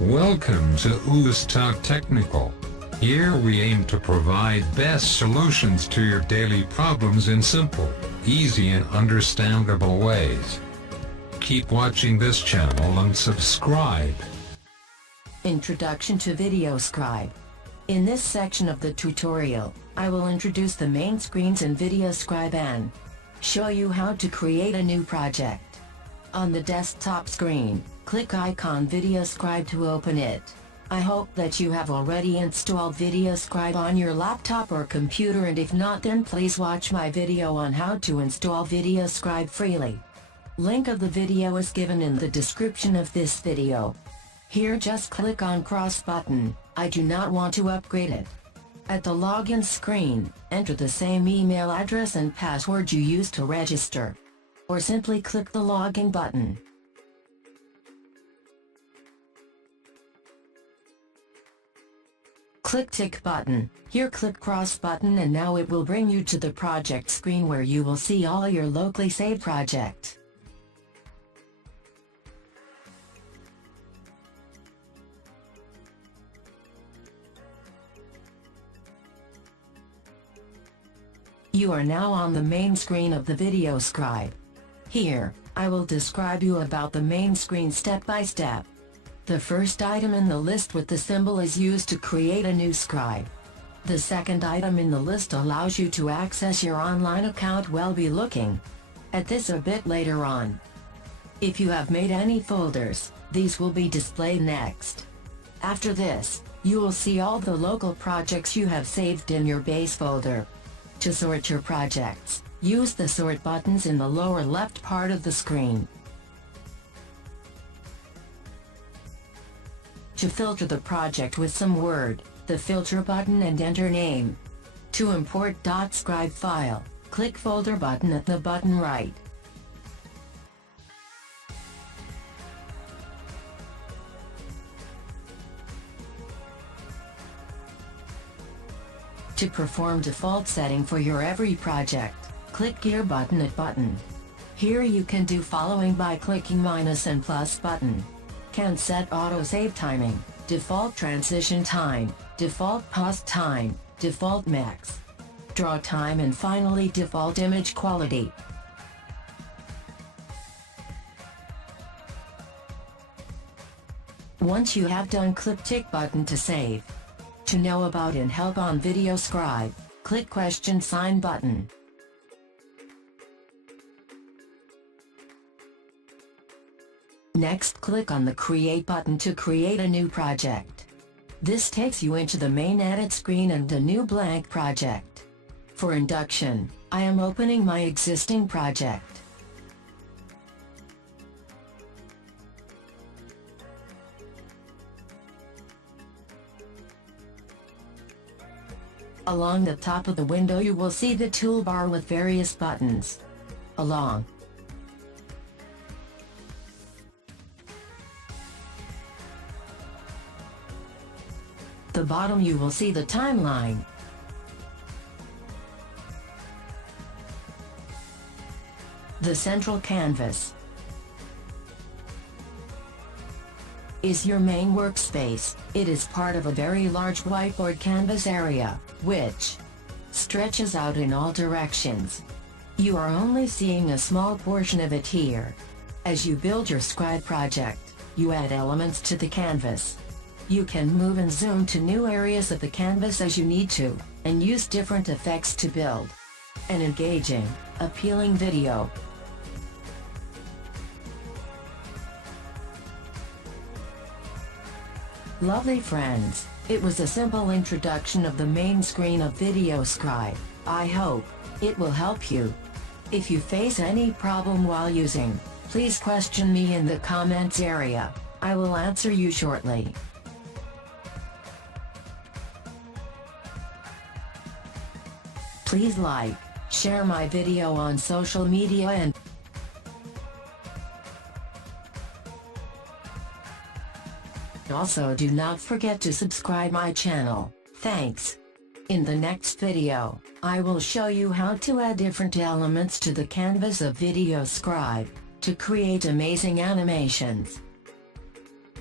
Welcome to Talk Technical. Here we aim to provide best solutions to your daily problems in simple, easy and understandable ways. Keep watching this channel and subscribe. Introduction to Videoscribe. In this section of the tutorial, I will introduce the main screens in Videoscribe and show you how to create a new project. On the desktop screen, click icon Videoscribe to open it. I hope that you have already installed Videoscribe on your laptop or computer, and if not, then please watch my video on how to install Videoscribe freely. Link of the video is given in the description of this video. Here just click on cross button. I do not want to upgrade it. At the login screen, enter the same email address and password you used to register. Or simply click the login button. Click tick button. Here click cross button, and now it will bring you to the project screen where you will see all your locally saved projects. You are now on the main screen of the Videoscribe. Here, I will describe you about the main screen step by step. The first item in the list with the symbol is used to create a new scribe. The second item in the list allows you to access your online account while be looking at this a bit later on. If you have made any folders, these will be displayed next. After this, you will see all the local projects you have saved in your base folder. To sort your projects, use the sort buttons in the lower left part of the screen. To filter the project with some word, the filter button and enter name. To import .scribe file, click folder button at the button right. To perform default setting for your every project, click gear button at button. Here you can do following by clicking minus and plus button. Can set autosave timing, default transition time, default pause time, default max draw time, and finally default image quality. Once you have done, click tick button to save. To know about and help on Videoscribe, click question sign button. Next, click on the Create button to create a new project. This takes you into the main edit screen and a new blank project. For induction, I am opening my existing project. Along the top of the window you will see the toolbar with various buttons. Along the bottom you will see the timeline. The central canvas is your main workspace. It is part of a very large whiteboard canvas area, which stretches out in all directions. You are only seeing a small portion of it here. As you build your scribe project, you add elements to the canvas. You can move and zoom to new areas of the canvas as you need to, and use different effects to build an engaging, appealing video. Lovely friends, it was a simple introduction of the main screen of Videoscribe. I hope it will help you. If you face any problem while using, please question me in the comments area. I will answer you shortly. Please like, share my video on social media, and also do not forget to subscribe my channel. Thanks. In the next video, I will show you how to add different elements to the canvas of Videoscribe to create amazing animations.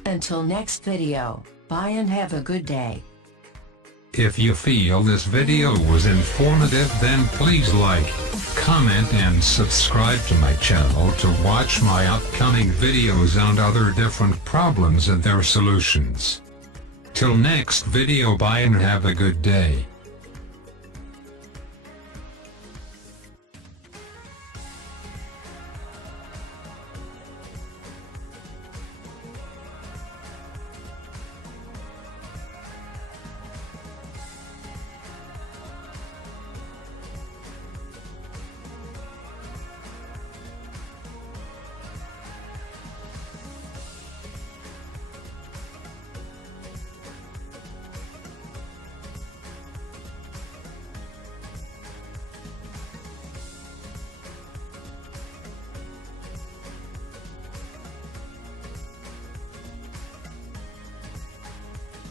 Until next video, bye and have a good day. If you feel this video was informative, then please like, comment and subscribe to my channel to watch my upcoming videos on other different problems and their solutions. Till next video, bye and have a good day.